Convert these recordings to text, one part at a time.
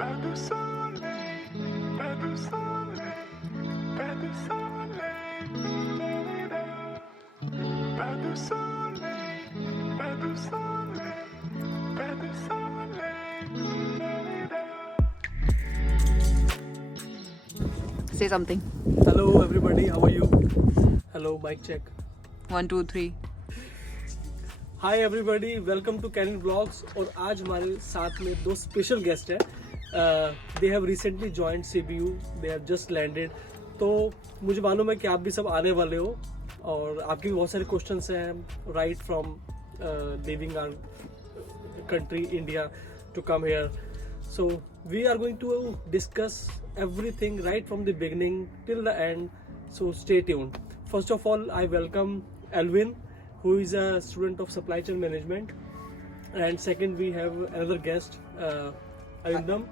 Pas de soleil, pas de soleil, pas de soleil, pas de soleil, pas de soleil, pas de soleil. Say something. Hello everybody, how are you? Hello, mic check. 1, 2, 3. Hi everybody, welcome to Canon Vlogs. और आज हमारे साथ में दो special guest हैं. They have recently joined CBU. They have just landed. तो मुझे मालूम है कि आप भी सब आने वाले हो और आपके भी बहुत सारे क्वेश्चंस हैं right from living our country India to come here. So we are going to discuss everything right from the beginning till the end. So stay tuned. First of all, I welcome Alvin, who is a student of supply chain management, and second we have another guest, Arindam,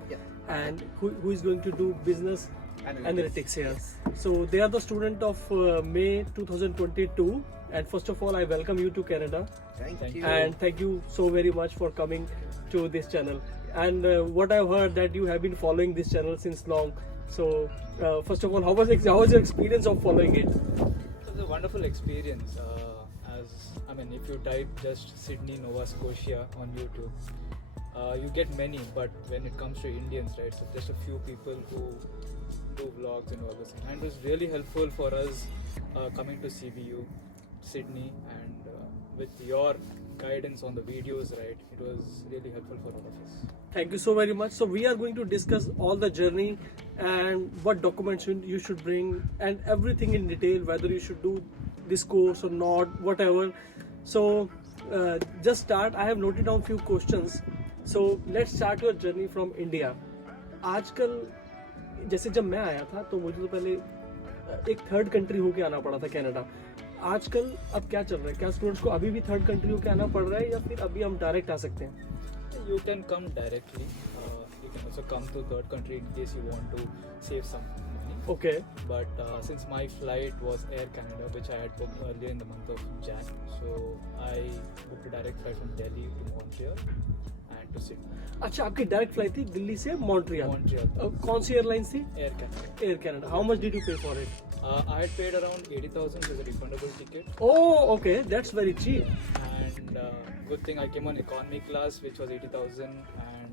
and who is going to do business analytics here. So they are the student of May 2022, and first of all I welcome you to Canada. Thank you. And thank you so very much for coming to this channel. And what I've heard that you have been following this channel since long. So first of all, how was your experience of following it? It was a wonderful experience. If you type just Sydney, Nova Scotia on YouTube, you get many. But when it comes to Indians, right, so just a few people who do vlogs and all this, and it was really helpful for us coming to CBU, Sydney, and with your guidance on the videos, right, it was really helpful for all of us. Thank you so very much. So we are going to discuss all the journey and what documents you should bring and everything in detail, whether you should do this course or not, whatever. So just start. I have noted down few questions. So let's start your journey from India. आजकल जैसे जब मैं आया था तो मुझे तो पहले एक थर्ड कंट्री होके आना पड़ा था कनाडा. आजकल अब क्या चल रहा है? क्या स्टूडेंट्स को अभी भी थर्ड कंट्री होके आना पड़ रहा है या फिर अभी हम डायरेक्ट आ सकते हैं? You can come directly. You can also come to third country in case you want to save some money. Okay. But since my flight was Air Canada, which I had booked earlier in the month of Jan, so I booked a direct flight from Delhi to Montreal and to Sydney. अच्छा, आपकी direct flight थी दिल्ली से Montreal. Montreal. कौन सी airlines थी? Air Canada. Air Canada. How much did you pay for it? I had paid around 80,000 as a refundable ticket. Oh, okay, that's very cheap. And good thing I came on economy class, which was 80,000. And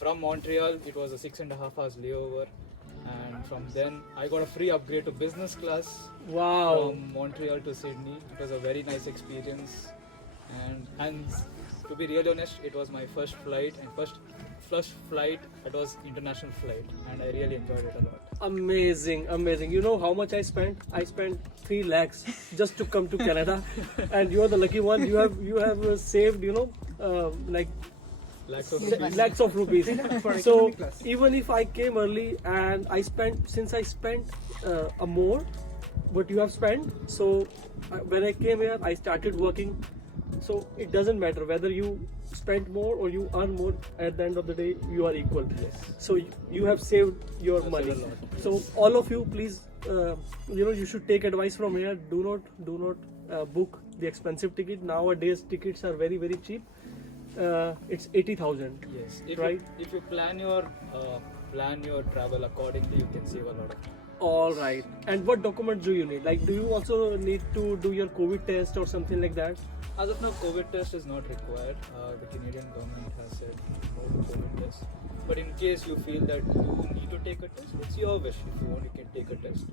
from Montreal, it was a 6.5 hours layover. And from then, I got a free upgrade to business class. Wow. From Montreal to Sydney. It was a very nice experience. And to be really honest, it was my first flight and first flight. It was international flight, and I really enjoyed it a lot. Amazing, amazing. You know how much I spent? I spent 3 lakhs just to come to Canada, and you are the lucky one. You have saved, like Lakhs of rupees. lakhs of rupees. So even if I came early and I spent a more what you have spent, so when I came here I started working. So it doesn't matter whether you spend more or you earn more. At the end of the day, you are equal. Yes. So you have saved your I've money. saved a lot. So all of you, please, you should take advice from here. Do not book the expensive ticket. Nowadays, tickets are very very cheap. It's 80,000. Yes. Right. If you plan your travel accordingly, you can save a lot of money. All right. And what documents do you need? Like, do you also need to do your COVID test or something like that? As of now, COVID test is not required. The Canadian government has said no COVID test. But in case you feel that you need to take a test, it's your wish. If you want, you can take a test.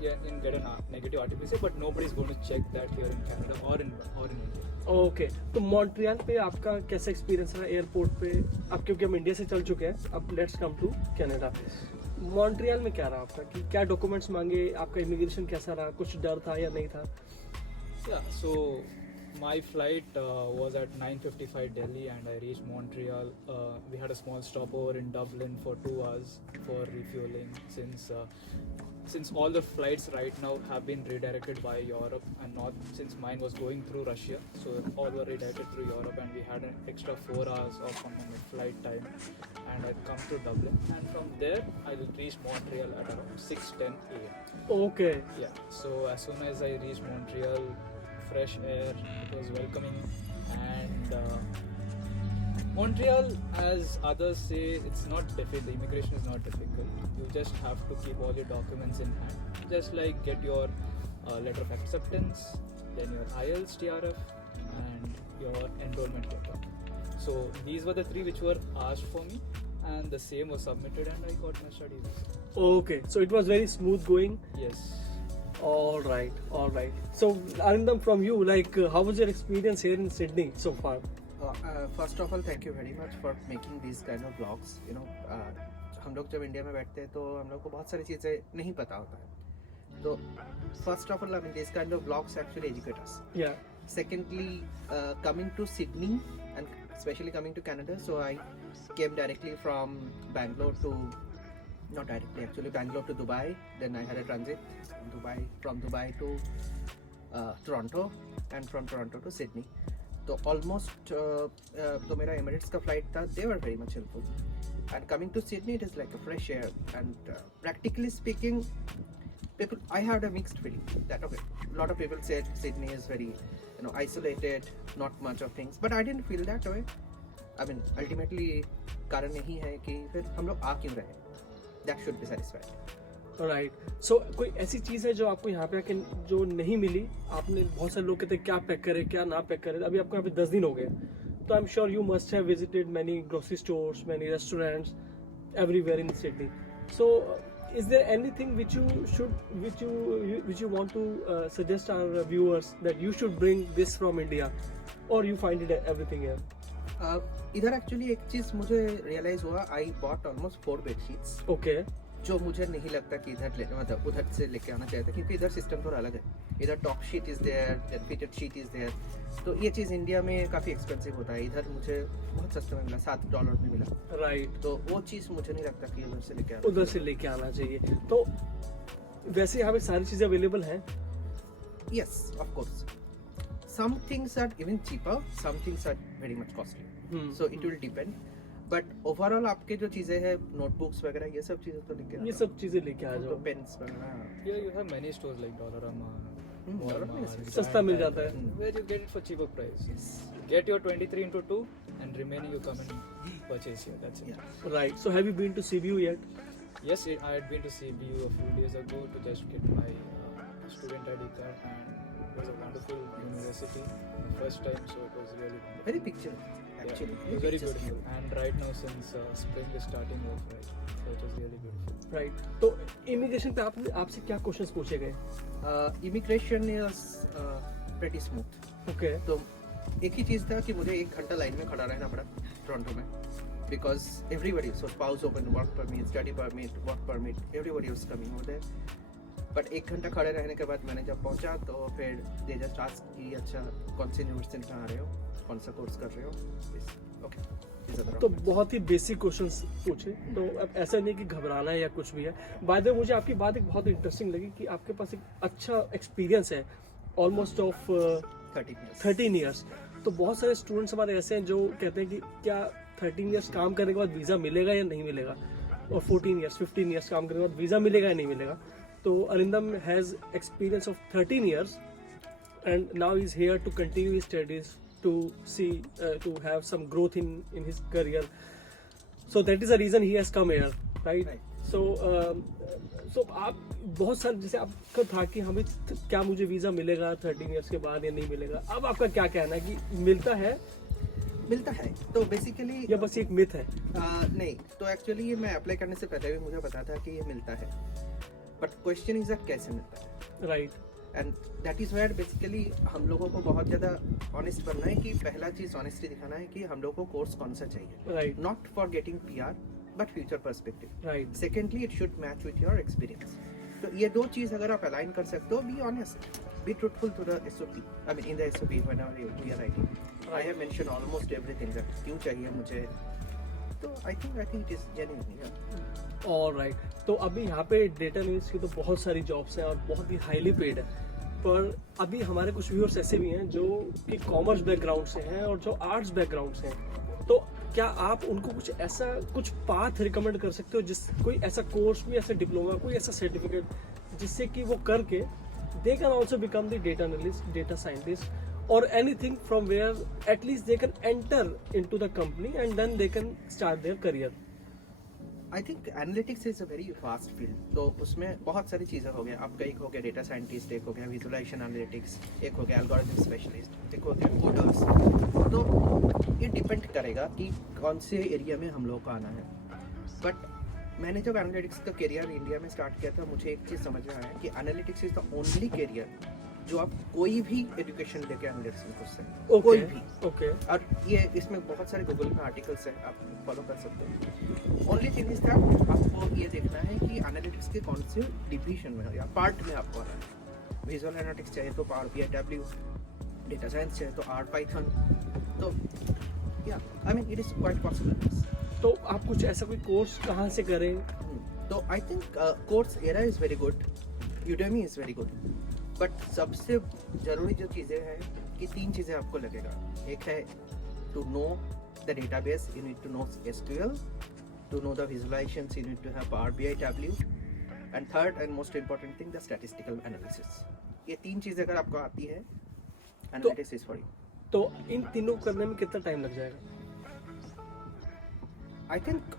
Yeah, and get a negative RT-PCR. But nobody's going to check that here in Canada or in India. Okay. तो Montreal पे आपका कैसा experience रहा airport पे? अब क्योंकि हम India से चल चुके हैं, अब let's come to Canada. Montreal में क्या रहा आपका कि क्या डॉक्यूमेंट्स मांगे? आपका इमिग्रेशन कैसा रहा? कुछ डर था या नहीं था? Yeah, so my flight was at 9:55 Delhi, and I reached Montreal. We had a small stopover in Dublin for 2 hours for refueling, since all the flights right now have been redirected by Europe and not, since mine was going through Russia, so all were redirected through Europe, and we had an extra 4 hours of flight time, and I come to Dublin, and from there I reached Montreal at around 6:10 a.m. Okay. Yeah, so as soon as I reached Montreal, fresh air, it was welcoming, and Montreal, as others say, it's not difficult. The immigration is not difficult. You just have to keep all your documents in hand. Just like get your letter of acceptance, then your IELTS TRF, and your enrollment letter. So these were the three which were asked for me, and the same was submitted, and I got my study visa. Okay, so it was very smooth going. Yes. All right, all right. So Arindam, from you, like, how was your experience here in Sydney so far? First of all thank you very much for making this kind of blogs you know हम लोग जब India में बैठते हैं तो हम लोग को बहुत सारी चीज़ें नहीं पता होता है तो first of all I mean this kind of blogs actually educate us Yeah. secondly coming to Sydney and especially coming to Canada, so I came directly from Bangalore to not directly actually Bangalore to Dubai, then I had a transit from Dubai to Toronto and from Toronto to Sydney. तो almost तो मेरा Emirates का flight था they were very much helpful and coming to Sydney it is like a fresh air and practically speaking people I had a mixed feeling that okay a lot of people said Sydney is very you know isolated, not much of things, but I didn't feel that way. I mean ultimately कारण यही है कि फिर हम लोग आ क्यों रहे, that should be satisfied. Right. So कोई ऐसी चीज़ है जो आपको यहाँ पे आके जो नहीं मिली? आपने बहुत सारे लोग कहते हैं क्या पैक करें क्या ना पैक करें. अभी आपको यहाँ पे 10 दिन हो गए, तो I am sure you must have visited many grocery stores, many restaurants everywhere in Sydney. So is there anything which you want to suggest our viewers that you should bring this from India, or you find it everything here? इधर actually एक चीज़ मुझे realise हुआ, I bought almost 4 bedsheets. Okay. जो मुझे नहीं लगता कि इधर मतलब उधर से लेके आना चाहिए था, क्योंकि इधर सिस्टम थोड़ा अलग है. इधर top sheet is there, fitted sheet is there. तो ये चीज़ इंडिया में काफ़ी एक्सपेंसिव होता है, इधर मुझे बहुत सस्ते में मिला, $7 में मिला. राइट. तो वो चीज़ मुझे नहीं लगता कि उधर से लेके आना चाहिए. तो वैसे यहाँ पे सारी चीज़ें अवेलेबल हैं. Yes of course some things are even cheaper, some things are very much costly, so it will depend. But overall आपके जो चीज़ें हैं, नोटबुक्स वगैरह, ये सब चीज़ें तो लेके ये सब चीज़ें लेके आ जाओ. पेन्स वगैरह. Yeah, you have many stores like Dollarama, Walmart, सस्ता मिल जाता है. where you get it for cheaper price. Get your 23x2 and remaining you come and purchase here. That's it. Right. So have you been to CBU yet? Yes, I had been to CBU a few days ago to just get my student ID card, and it was a wonderful university. My first time, so it was really wonderful. Very picture Yeah, actually it was very beautiful. And right now, since spring is starting off, right, so it was really beautiful. Right. तो immigration पे आपसे क्या questions पूछे गए? Immigration is pretty smooth. Okay. तो एक ही चीज़ था कि मुझे 1 घंटा लाइन में खड़ा रहना पड़ा टोरंटो में, because everybody, so spouse open, work permit, study permit, work permit, everybody was coming over there. But 1 घंटा खड़े रहने के बाद मैंने जब पहुंचा तो फिर दे जस्ट आस्क कि अच्छा कौन सी यूनिवर्सिटी में आ रहे हो, कौन सा कोर्स कर रहे हो. ओके, तो बहुत ही बेसिक क्वेश्चंस पूछे. तो अब ऐसा नहीं कि घबराना है या कुछ भी है. बाय द वे मुझे आपकी बात एक बहुत इंटरेस्टिंग लगी कि आपके पास एक अच्छा एक्सपीरियंस है ऑलमोस्ट ऑफ 13 ईयर्स. तो बहुत सारे स्टूडेंट्स हमारे ऐसे हैं जो कहते हैं कि क्या 13 ईयर्स काम करने के बाद वीज़ा मिलेगा या नहीं मिलेगा, और 14 ईयर्स 15 ईयर्स काम करने के बाद वीज़ा मिलेगा या नहीं मिलेगा. तो Arindam has experience of 13 years and now is here to continue his studies, to see to have some growth in his career. So that is the reason he has come here, right? So आप बहुत सारे, जैसे आपका था कि हमें क्या मुझे वीज़ा मिलेगा 13 इयर्स के बाद या नहीं मिलेगा, अब आपका क्या कहना है कि मिलता है तो बेसिकली या बस एक मिथ है? नहीं, तो एक्चुअली ये मैं अप्लाई करने से पहले भी मुझे पता था कि ये मिलता है, बट क्वेश्चन इज कैसे मिलता है. Right. And that is where basically हम लोगों को बहुत ज़्यादा ऑनेस्ट बनना है कि पहला चीज़ ऑनेस्टी दिखाना है कि हम लोग को कोर्स कौन सा चाहिए, right. Not for getting PR but future perspective. Right. Secondly it should match with your experience. तो ये 2 चीज़ अगर आप अलाइन कर सकते हो, be honest, be truthful to the SOP. I mean in the SOP whenever we are writing, I have mention almost everything that क्यों चाहिए मुझे. तो I think it is genuine. Alright. तो अभी यहाँ पे डेटा एनालिस्ट की तो बहुत सारी जॉब्स हैं और बहुत ही हाईली पेड है, पर अभी हमारे कुछ व्यूअर्स ऐसे भी हैं जो कि कॉमर्स बैकग्राउंड से हैं और जो आर्ट्स बैकग्राउंड से हैं. तो क्या आप उनको कुछ पाथ रिकमेंड कर सकते हो, जिस कोई ऐसा कोर्स, कोई ऐसा डिप्लोमा, कोई ऐसा सर्टिफिकेट जिससे कि वो करके they can also become the data analyst, data scientist, or anything from where at least they can enter into the company and then they can start their career? I think analytics is a very fast field, तो उसमें बहुत सारी चीज़ें हो गया आपका। एक हो गया डेटा साइंटिस्ट, एक हो गया विजुअलाइजेशन एनालिटिक्स, एक हो गया एल्गोरिथम स्पेशलिस्ट, एक हो गया कोडर्स। तो ये डिपेंड करेगा कि कौन से एरिया में हम लोग को आना है। बट मैंने जब एनालिटिक्स का करियर इंडिया में स्टार्ट किया था, मुझे एक चीज़ समझ में आया कि analytics is the only career जो आप कोई भी एजुकेशन लेके एनालिटिक्स में घुस सकते हैं, कोई भी। Okay. और ये इसमें बहुत सारे गूगल में आर्टिकल्स हैं, आप फॉलो कर सकते हैं। ओनली थिंग इज दैट आपको ये देखना है कि एनालिटिक्स के कौन से डिवीजन में या पार्ट में आपको आना है। विजुअल एनालिटिक्स चाहिए तो power BI W, data science चाहिए तो R Python। तो या I mean it is quite possible. तो आप कुछ ऐसा कोई कोर्स कहाँ से करें? तो I think course era is very good, Udemy is very good. But सबसे जरूरी जो चीज़ें हैं कि 3 चीज़ें आपको लगेगा। एक है to know the database, you need to know SQL, to know the visualisations, you need to have Power BI W, and third and most important thing the statistical analysis. ये 3 चीज़ें अगर आपको आती है, एनालिटिक्स इज फॉर यू। तो इन तीनों करने में कितना टाइम लग जाएगा? I think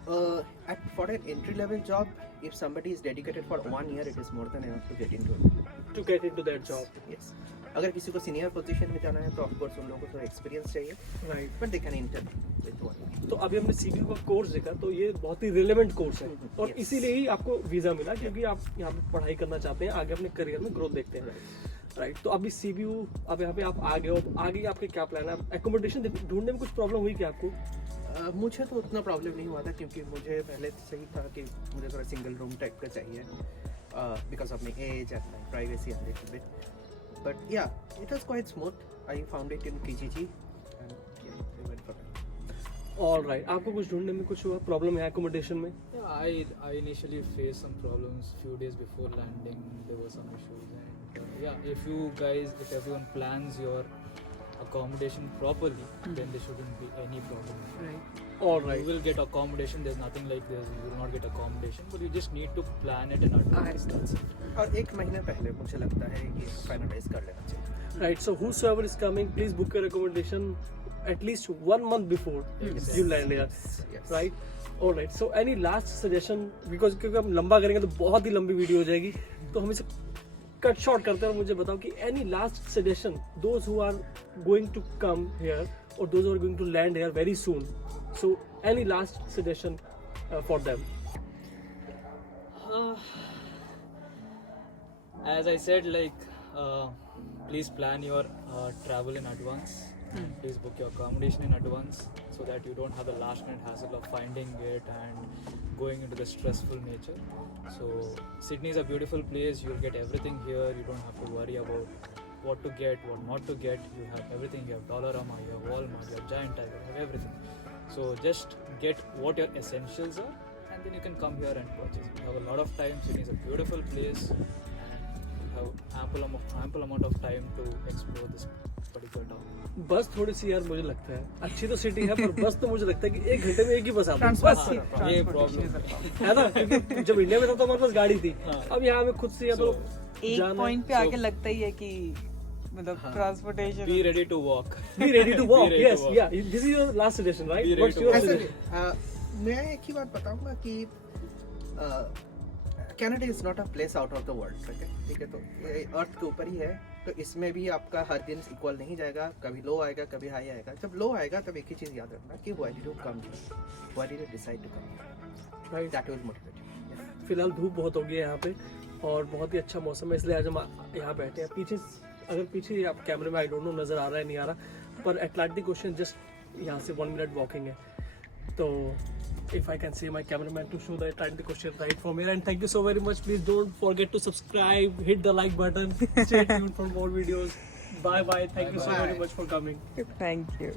for an entry level job, if somebody is dedicated for 1 year, it is more than enough to get into it. To get into that job. Yes. अगर किसी को सीनियर पोजीशन में जाना है तो of course उन लोगों को थोड़ा एक्सपीरियंस चाहिए, Right. But they can enter with 1 year. तो अभी हमने CBU का कोर्स देखा, तो ये बहुत ही रिलेवेंट कोर्स है और Yes. इसीलिए ही आपको वीजा मिला, क्योंकि आप यहाँ पे पढ़ाई करना चाहते हैं, आगे अपने करियर में ग्रोथ देखते हैं। राइट। तो अभी CBU, अब यहाँ पे आप आ गए हो, आगे आपके क्या प्लान है? एकोमोडेशन ढूंढने में कुछ प्रॉब्लम हुई क्या आपको? मुझे तो उतना प्रॉब्लम नहीं हुआ था, क्योंकि मुझे पहले से ही था कि मुझे थोड़ा सिंगल रूम टाइप का चाहिए, because of my age and my privacy and little bit. But yeah it was quite smooth. I found it in PGG and yeah we went for it. All right. आपको कुछ ढूंढने में कुछ हुआ problem है accommodation में? Yeah, I initially faced some problems few days before landing. There were some issues, and yeah, if everyone plans your accommodation properly, then there shouldn't be any problem. Right. All right. You will get accommodation. There's nothing like this. You will not get accommodation, but you just need to plan it in advance. That's it. और 1 महीने पहले मुझे लगता है कि finalise कर लेना चाहिए। Right. So whosoever is coming, please book your accommodation at least 1 month before you land here. Yes. Right. All right. So any last suggestion, because क्योंकि हम लंबा करेंगे तो बहुत ही लंबी वीडियो हो जाएगी, तो हम इसे कट शॉर्ट करते हैं। और मुझे बताओ कि any last suggestion those who are going to come here और those are going to land here very soon, so any last suggestion for them? As I said, please plan your travel in advance. And please book your accommodation in advance so that you don't have the last minute hassle of finding it and going into the stressful nature. So Sydney is a beautiful place. You'll get everything here. You don't have to worry about what to get, what not to get. You have everything. You have Dollarama, you have Walmart, you have Giant Tiger, you have everything. So just get what your essentials are, and then you can come here and purchase. You have a lot of time. Sydney is a beautiful place, and you have ample amount of time to explore this particular town. बस थोड़ी सी यार मुझे लगता है अच्छी तो city है, पर बस तो मुझे लगता है कि 1 घंटे में एक ही बस आती है बस, ये प्रॉब्लम है ना? क्योंकि जब इंडिया में था तो हमारे पास गाड़ी थी, अब यहाँ में खुद से या तो एक जाना है। पॉइंट पे आके लगता ही है कि मतलब transportation. Be ready to walk. Be ready to walk. Be ready to Yes, walk. yeah. This is your last suggestion, right? Be ready What's to your walk. suggestion? मैं एक ही बात बताऊंगा कि Canada is not a place out of the world. ठीक है, तो ये अर्थ के ऊपर ही है, तो इसमें भी आपका हर दिन इक्वल नहीं जाएगा, कभी लो आएगा कभी हाई आएगा। जब लो आएगा तब एक ही चीज़ याद रखना कि why did you come here, why did you decide to come here, Right. That will motivate you. फिलहाल धूप बहुत हो गई है यहाँ पे और बहुत ही अच्छा मौसम है, इसलिए आज हम यहाँ बैठे हैं। पीछे अगर पीछे आप कैमरे में आई डोंट नो नज़र आ रहा है नहीं आ रहा, पर अटलांटिक ओशन जस्ट यहाँ से 1 मिनट वॉकिंग है। तो if I can say my cameraman to show the Atlantic Ocean right from here, and thank you so very much. Please don't forget to subscribe, hit the like button, stay tuned for more videos. Bye bye. Thank you so Bye. very much for coming. Thank you.